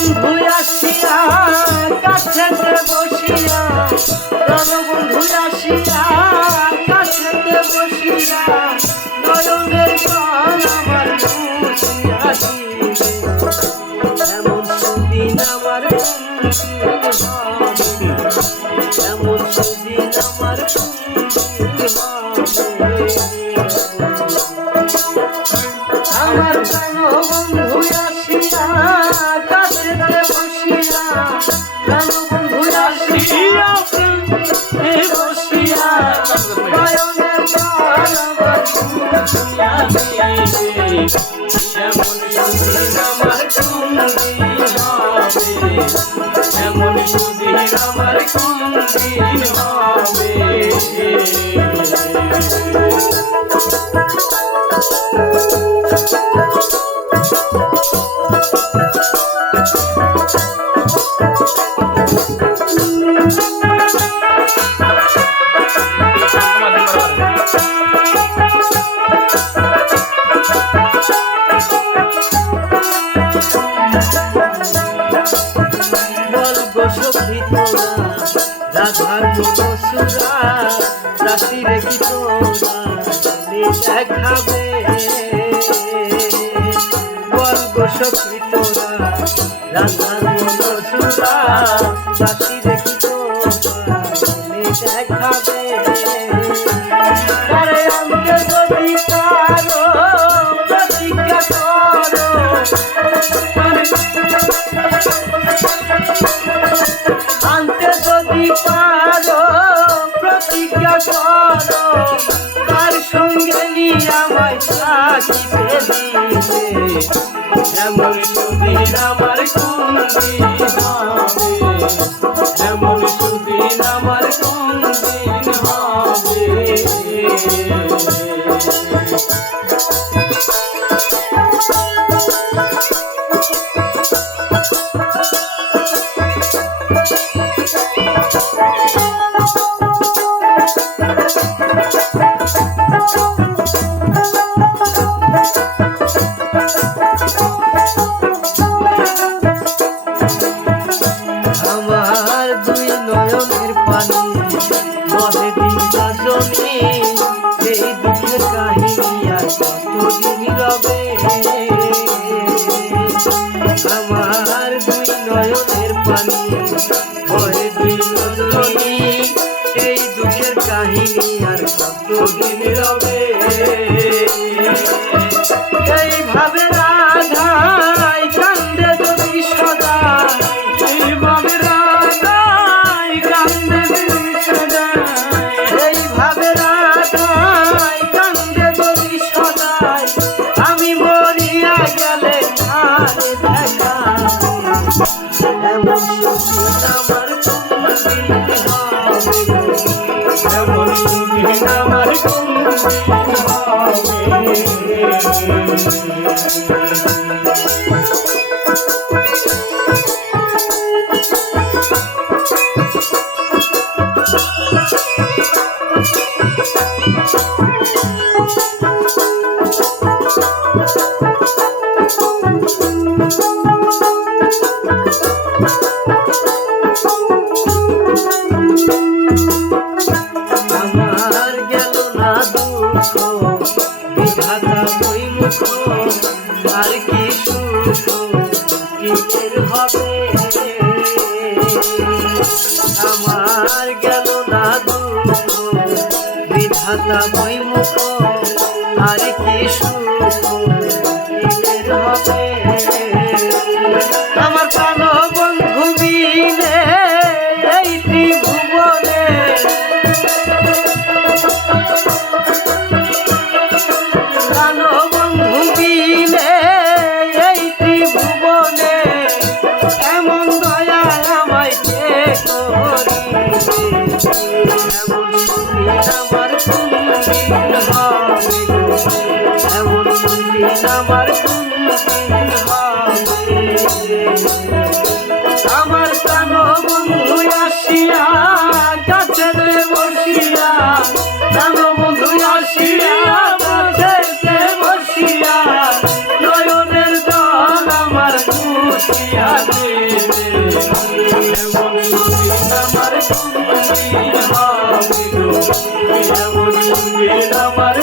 আসিয়া কাছেতে বসিয়া রণবন্ধু আসিয়া কাছেতে বসিয়া নয়নের জল আমার মুছিয়া দিবে এমন সুদিন আমার এমন সুদিন আমার আমার প্রাণবন্ধু আসিয়া কাছেতে বসিয়া প্রাণবন্ধু আসিয়া বসিয়া নয়নের জল আমার মুছিয়া দিবে এমন সুদিন আমার এমন সুদিন আমার কোনদিন হবে রাধার মনসুরা রাশি রেখি তোরা দেখাবে বলব সখী তোরা রাধার মনসুরা রাশি রেখি তোরা দেখাবে আরে অঙ্কে যদি পারো প্রতিজ্ঞা করো আনতে যদি পারো প্রতিজ্ঞা করো তার সঙ্গে নিয়ে আমায় থাকিতে দিবে এমন সুদিন আমার কোনদিন হবে এমন সুদিন আমার কোনদিন হবে আমার দুই নয়নের পানি বহে দিন রজনী এই দুঃখের কাহিনী আর কতদিন রবে আমার দুই নয়নের পানি বহে দিন রজনী এই দুঃখের কাহিনী আর কতদিন রবে এইভাবে রাধাই কান্দে যদি সদা এইভাবে রাধাই কান্দে যদি সদা এইভাবে রাধাই কান্দে যদি সদাই আমি মরিয়া গেলে আরে দেখা এমন সুদিন আমার কোনদিন হবে এমন সুদিন আমার কোনদিন হবে আমার গেল না দুঃখ বিধাতা বই মুখ আর কি সুখ কিসের হবে আমার গেল না দুঃখ বিধাতা বই মুখ আর কি সুখ কিসের হবে আমার প্রাণবন্ধু বিনে এই ত্রিভুবনে প্রাণবন্ধু বিনে এই ত্রিভুবনে এমন দয়া আমায় কে করিবে এমন সুদিন আমার কোনদিন হবে এমন সুদিন আমার কোনদিন হবে আমার প্রাণবন্ধু আসিয়া কাছেতে বসিয়া প্রাণবন্ধু আসিয়া কাছেতে বসিয়া নয়নের জল আমার মুছিয়া দিবে আমি গো বিনা বন্ধুরে আমার